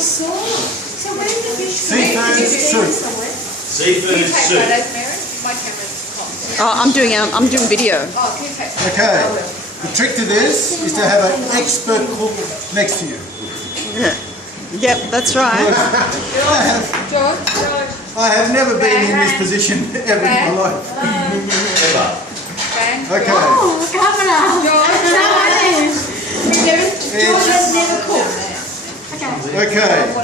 saw. So where did the fish go? Seafood soup. Seafood soup. My camera's hot. Oh, I'm doing video. Oh, can you take that? Okay. The trick to this is to have an expert cook next to you. Yeah. Yep, that's right. George. I have never been in this position ever in my life. Okay. Oh, camera! George has never cooked. Okay.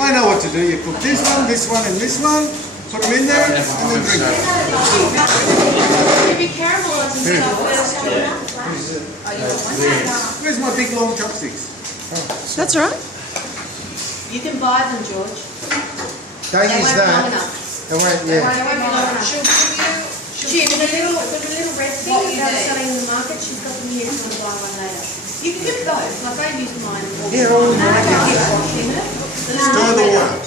I know what to do. You cook this one, and this one. Put them in there and then drink it. Maybe caramelize and stuff first. Where's my big long chopsticks? That's right. You can buy them, George. Don't use that. They won't, yeah. She'll give you with a little red thing that they're selling in the market. She's got them here if you want to buy one later. You can get those. Like I use mine. Yeah, all in Stir the water.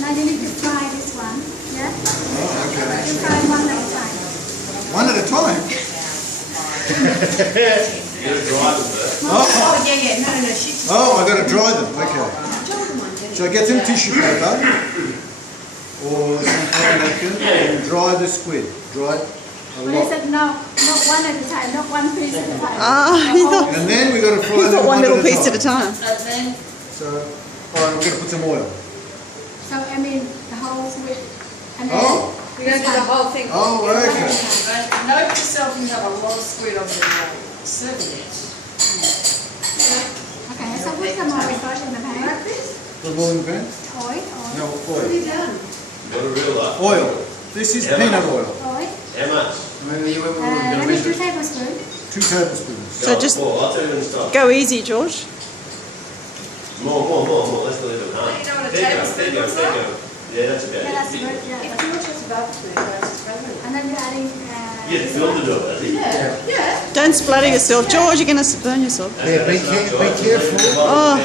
Now you need to fry this one, yeah? Oh, okay. You fry one at a time. One at a time? You gotta dry them first. Oh, yeah. No. She's Oh, I got to dry them. Okay. So get some tissue paper or some cotton napkin and dry the squid. Dry it a But I lot. said no, not one at a time, not one piece at a time. Ah, he thought, And then we got to fry he them thought one little piece time. at a time. And then So, all right, I'm going to put some oil. So I mean the whole squid. And then Oh. We're going to do the whole thing. Oh, okay. Note yourself you have a lot of squid on your serving it. okay, so put some more first in the pan. Put them all in the pan? Oil, No, oil, oil. done? What a real Oil. This is peanut oil. oil. How much? Maybe 2 tablespoons. 2 tablespoons. So just I'll tell you when to stop. go easy, George. More. Let's leave it hard. You know what a There you go, tablespoon there you go, looks there you like? go. Yeah, that's about Yeah, that's it. good. Yeah, If that's George was above the food, it's relevant. and then you're adding. Yeah, filtered it, has he? Yeah. Don't splatter yourself. George, you're going to burn yourself. Yeah, be careful. Oh.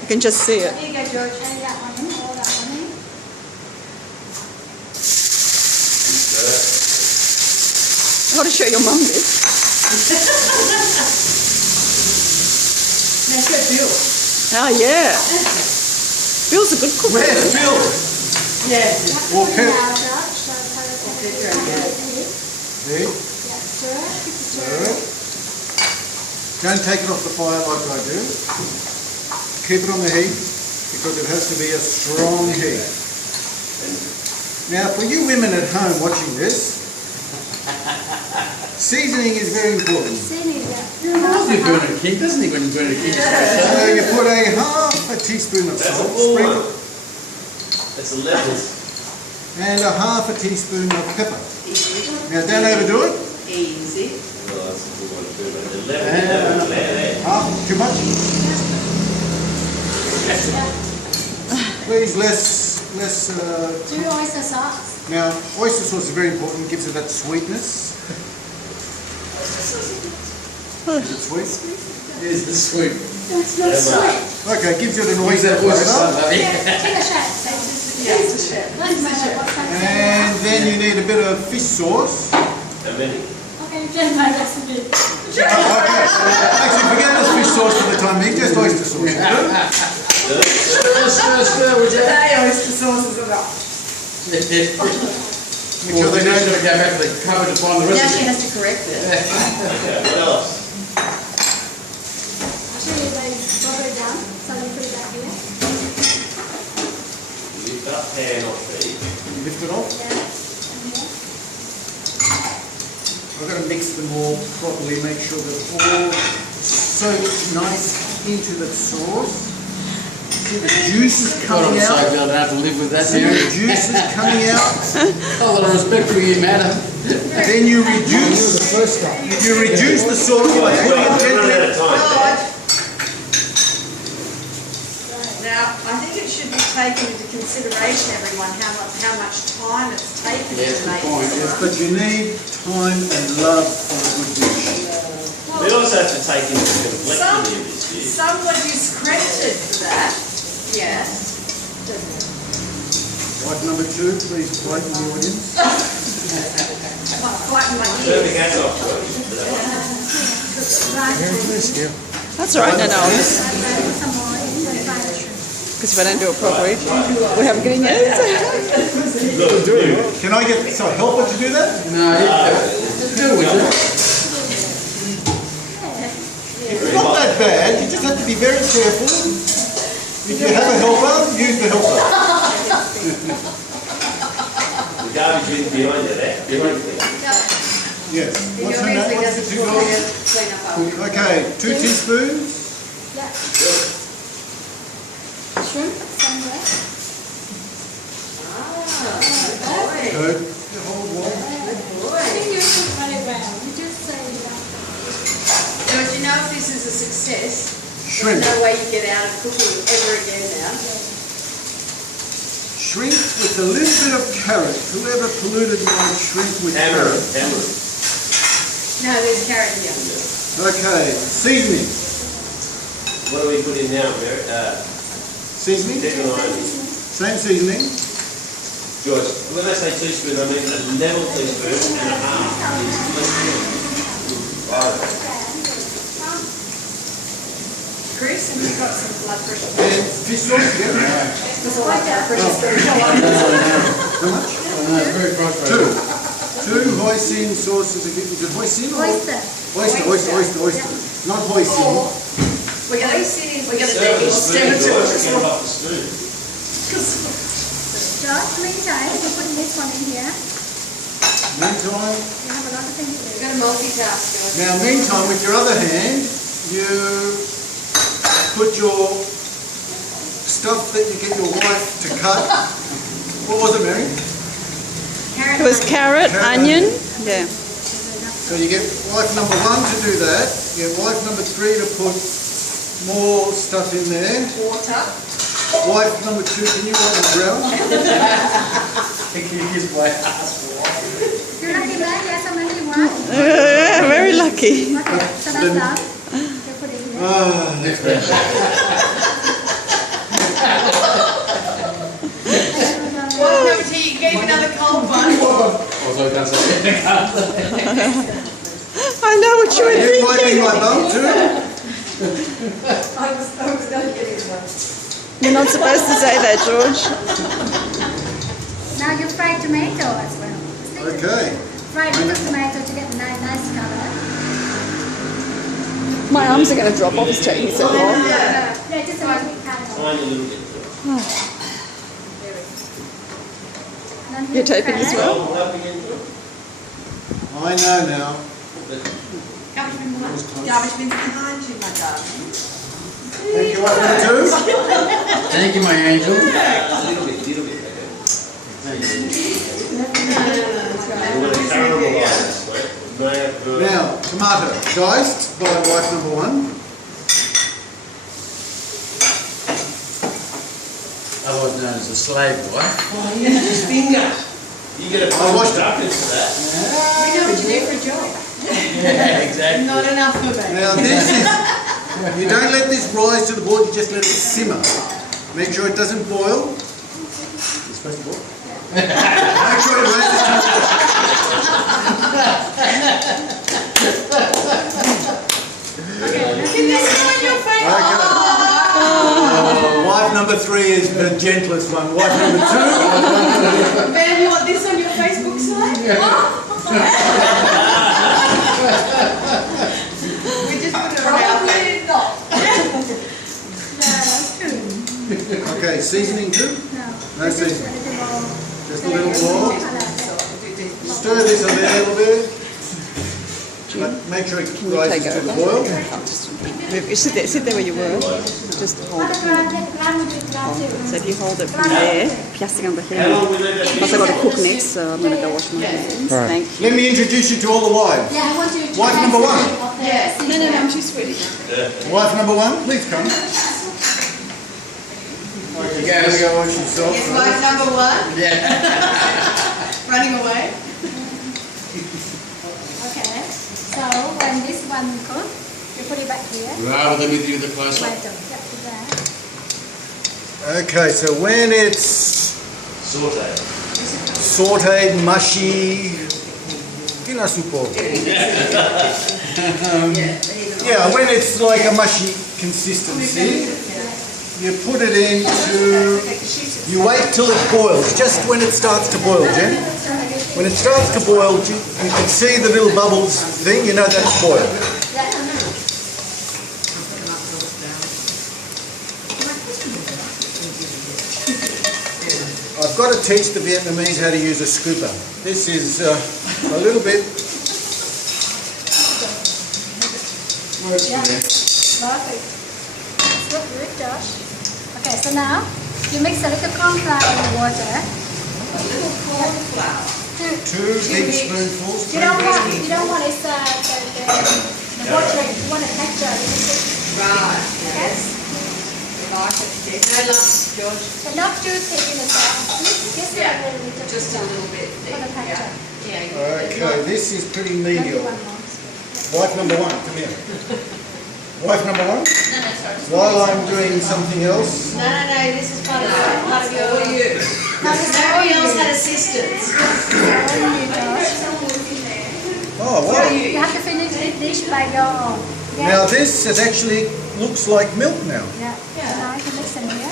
You can just see it. Here you go, George. Add that one in, all that one in. I got to show your mum this. That's good, Bill. Oh, yeah. Bill's a good cook. Where's Bill? Yeah. Well, Powder, pep- There. yeah, stir, keep Stir stirring. it. Don't take it off the fire like I do. Keep it on the heat because it has to be a strong heat. Now, for you women at home watching this, seasoning is very important. Seasoning, yeah. Bernard King, doesn't he, when Bernard King? So you put a half a teaspoon of That's a salt, full sprinkle, one. That's 11. and a half a teaspoon of pepper. Now, don't overdo it. Easy. Oh, that's a good one too, but 11 there. Half, too much? Please, less. 2 oyster sauce. Now, oyster sauce is very important. It gives it that sweetness. Is it sweet? Yes, the sweet. It's not sweet. Okay, it gives it an Where's oyster that oyster flavour. sauce, lovey? Take a shot. Yeah, it's a chef. And then you need a bit of fish sauce. How many? Okay, change my recipe. Okay. Actually, forget this fish sauce for the time being. Just oyster sauce. Stir, would you? Today oyster sauce is a lot. Make sure Well, they they know just got to that. go back to the cupboard to find the Now she recipe. has to correct it. Okay, what else? Actually, they bubble it down, so you put it back here. Lift up, pan off feet. You lift it off. Yeah. And here. I've got to mix them all properly. Make sure that all soaks nice into the sauce. See the juice is God, I'm coming so out. glad I don't have to live with that See now. the juice is coming out. Oh, well, I respect for you, madam. Then you reduce the sauce by putting it gently. At a time. Now, I think it should be taken into consideration, everyone, how much time it's taken Yeah, to good make point, this. But you need time and love for a good dish. We also have to take into the complexity of this dish. Somebody's credited for that. Yes. Wife number 2, please brighten the audience. Flatten my Turn the ears. gas off, George. Right. That's all right, no. Some more in. Because if I don't do it properly, we haven't getting it. Can I get some helper to do that? It's not that bad, you just have to be very careful. If you have a helper, use the helper. The garbage bin behind you there, behind you. Yes. He What's obviously the doesn't two want guys? to clean up after. Okay, 2 teaspoons. Shrimp, somewhere. Good. The whole one. I think you should write it well. You just say that. George, you know if this is a success, Shrimp. there's no way you get out of cooking ever again now. Shrimp with a little bit of carrot. Whoever polluted my shrimp with carrot. Tamarind. No, there's carrot here. Okay, seasoning. What do we put in now, Mary? Seasoning? Second line. Same seasoning. George, when I say teaspoon, I mean a level teaspoon and a half is less than. Chris, and you've got some blood pressure. And fish sauce again. There's a lot of blood pressure's going to go up. How much? Very frustrating. 2 Hoi-An sauces again. Is it Hoi-An or? Oyster. Not Hoi-An. We're going to sit in, we're going to Serve do the each spoon, stem George, to get it off the spoon. George, meantime, you're putting this one in here. Meantime. You have a lot of things to We're do. going to multitask, George. Now, meantime, with your other hand, you put your stuff that you get your wife to cut. What was it, Mary? It was carrot, onion. Yeah. So you get wife number 1 to do that. You get wife number 3 to put more stuff in there. Water. Wife number 2, can you write it down? You're lucky man, you have so many you want. Yeah, very lucky. Okay, so that's done. You put it here. Well, number 2, you gave another cold one. I know what you were You thinking. wiping my bum too? I was going to get it one. You're not supposed to say that, George. Now you fry tomato as well. Okay. Fry little tomato to get the nice color. My arms are going to drop off. It's taking so long. Yeah, just a little bit color. Tiny little bit. You're taping as well? Oh, helping into it. I know now. Garbage bin Garbage bin's behind you, my darling. Thank you, wife number 2. Thank you, my angel. A little bit, okay. We're going to caramelise this, right? Now, tomato, diced by wife number 1. Otherwise known as a slave wife. Oh, he used his finger. You get a I washed it. bucket for that. We know what you do for a job. Yeah, exactly. Not enough for me. Now this is, you don't let this rise to the boil, you just let it simmer. Make sure it doesn't boil. It's supposed to boil. Make sure it rises to Can this go on your face? Wife number 3 is the gentlest one. Wife number 2. Ben, you want this on your Facebook site? We just put it around. Probably not. Okay, seasoning too? No seasoning. Just a little more. Stir this a little bit. But make sure it rises to the boil. You sit there where you were. Just hold it. So if you hold it from there, piasting under How here. long will we leave that? Plus I've got to cook next, so I'm going to go wash my hands. Thank you. Let me introduce you to all the wives. Yeah, I want you to Wife number 1. Yes. No, I'm too sweaty. Wife number 1, please come. Okay, Yes. go wash yourself. Yes, wife number 1, Yeah. running away. Okay. So when this one cook, you put it back here. Rather than with you the close up. Tomato. Yeah, put that. Okay, so when it's sauteed, mushy, yeah, when it's like a mushy consistency, you put it into, you wait till it boils, just when it starts to boil, Jen. When it starts to boil, you can see the little bubbles thing, you know that's boiled. I've got to teach the Vietnamese how to use a scooper. This is a little bit... Perfect. It's look good, Josh. Okay, so now you mix a little corn flour in the water. A little corn flour. 2 big spoonfuls. You don't want it the water. You want a texture. Right, Okay. yes. We like it thick. No lumps, George. But not too thick in the sauce. Just a little. Just a little bit thick. For the texture. Yeah. Okay, this is pretty Maybe medial. one more. Wife number 1, come here. Wife number 1, No, sorry. while I'm doing something else, No, this is part of your... For you. Nobody else had assistance. oh wow. You have to finish the dish by your own. Now this, it actually looks like milk now. Yeah. So now I can mix in here.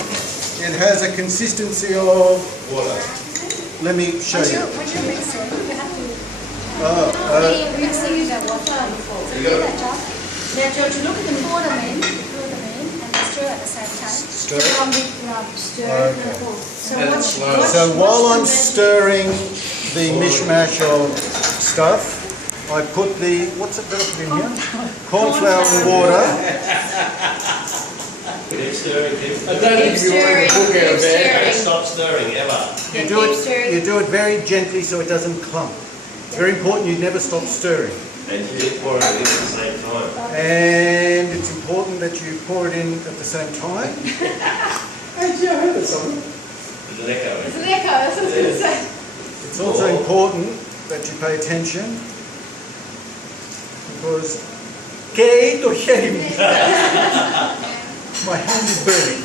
It has a consistency of, Water. let me show you. When you mix it, you have to mix it with the water. So do that, John. Now, George, look at them. Pour them in, and stir at the same time. Stir. Stir. Okay. So So while I'm stirring the mishmash of stuff, I put the, what's it that I put in here? Corn flour and water. Keep stirring, keep I don't think you want to book out of bed. Don't stop stirring, ever. You do it very gently so it doesn't clump. It's very important you never stop stirring. And keep pouring it in at the same time. And it's important that you pour it in at the same time. Hey, Joe, I heard of something. There's an echo. It's an echo, that's what I was going to say. It's also important that you pay attention because my hand is burning.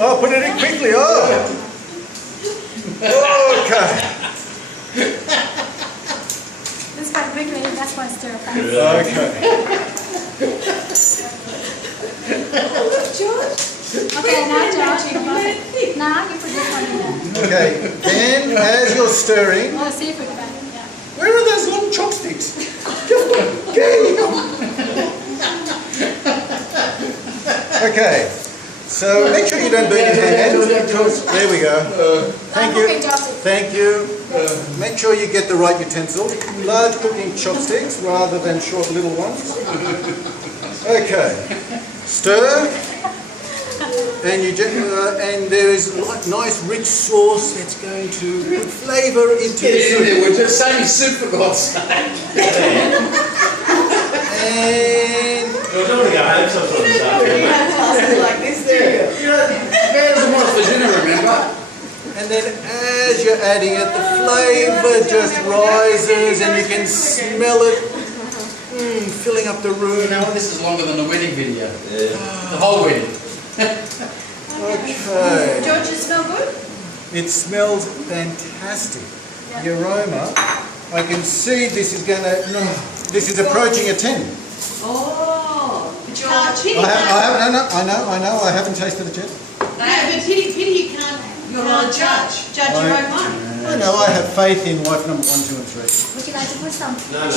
Oh, put it in quickly. Oh. Okay. this quite quickly, that's why stir fry. Okay. Okay, now Josh, now you put this one in there. Okay. Then, as you're stirring, Oh, seafood, yeah. where are those long chopsticks? Okay. So make sure you don't burn your hands. There we go. Thank you. Thank you. Make sure you get the right utensil. Large cooking chopsticks rather than short little ones. Okay. Stir. And and there is nice rich sauce that's going to put flavour into Get the it in soup. there, we're just saving soup for God's sake. And You're going to go home sometime this afternoon. Like this there. There's a monster dinner, remember? And then as you're adding it, the flavour just rises and you can smell it filling up the room. You know what, this is longer than the wedding video. Yeah. The whole wedding. Okay. George, you smell good? It smells fantastic. The aroma, I can see this is approaching a 10. Oh, but you're I haven't tasted it yet. but pity you can't, you're not a judge your own wine. I know, I have faith in wife number 1, 2 and 3. Would you like to put some No.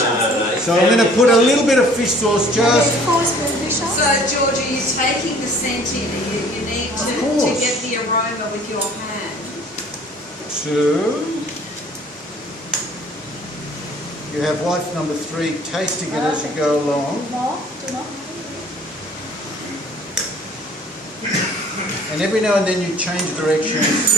So I'm going to put a little bit of fish sauce just... 4 spoon fish sauce? So, Georgie, you're taking the scent in. You need to course. get the aroma with your hand. 2. You have wife number 3 tasting it as you go along. More? 2 more? And every now and then you change directions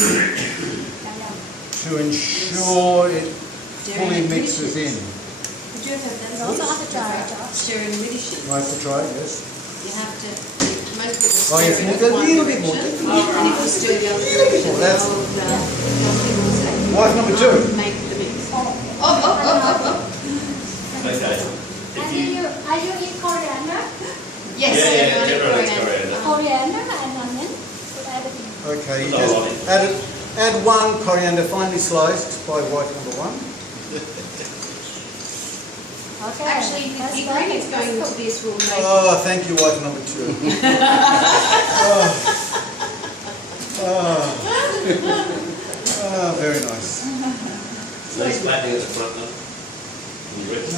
to ensure it fully mixes in. But you have to have You that also have to try it, Josh. stirring with dishes. I have to try it, yes. You have to, most people Oh, you stir have it to with do a little one bit more. direction, and if you stir the other direction, more, that's- Wife number 2. make the mix. Okay. Are you eat coriander? Yes, Yeah, everyone everyone in eats Korean. coriander. Coriander and onion. Put everything. Okay, you Oh, just add 1 coriander finely sliced by wife number 1. Okay. Actually, the That's ingredients perfect. going into this will make. Oh, thank you, wife number 2. Very nice. Nice flattening at the front though. You reckon?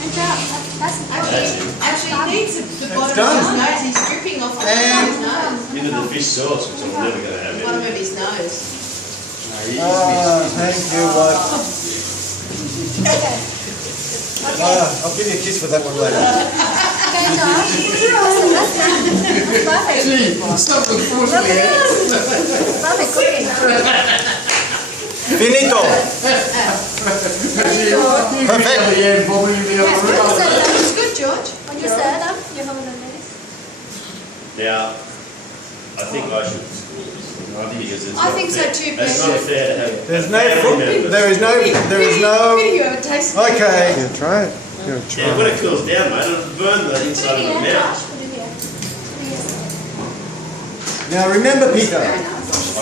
Good job. That's Actually, he needs the bottom done. of his nose. He's dripping off the And- bottom of his nose. Even the fish sauce, which I'm never going to have Bottom anyway. of his nose. Thank you, wife. okay. I'll give you a kiss for that one later. Okay, Josh. That's perfect. Something unfortunately. Perfect cooking. Finito. Perfect. Yeah, probably the Yes, other when you way. serve them, It's good, George. when you serve them, you hold them like this. Now, I think I should school this. Because it's I not think so fair. too, It's Peter. not fair to have. There's no family food. members. There is no. You have a taste. Okay. Yeah, try it. Yeah, try Yeah, when it. it cools down, mate, it'll burn the Put inside it of the here, mouth. Josh. Put it here. Put it here. Now remember, Peter, I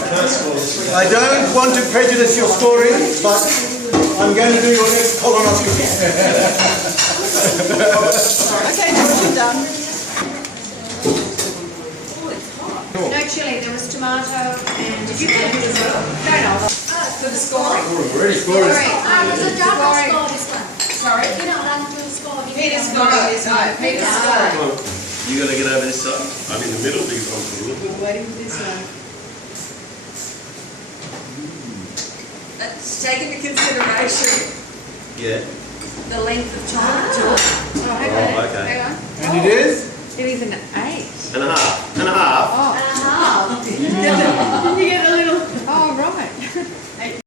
can't swallow this. I don't want to prejudice your story, but I'm going to do your next colonoscopy. Okay, George, you're done. No chili, there was tomato and. Did you put it as well? No. For the scoring. Already scored it. So Josh will score this one. Sorry? You don't run to score. Peter's scoring this one. Peter's scoring. Come on. You got to get over this side. I'm in the middle because I'm cool. We're waiting for this one. That's take into consideration Yeah. the length of time it took. Oh, okay. Hang on. And it is? It is an 8. And a half. And a half. You get a little. Oh, right.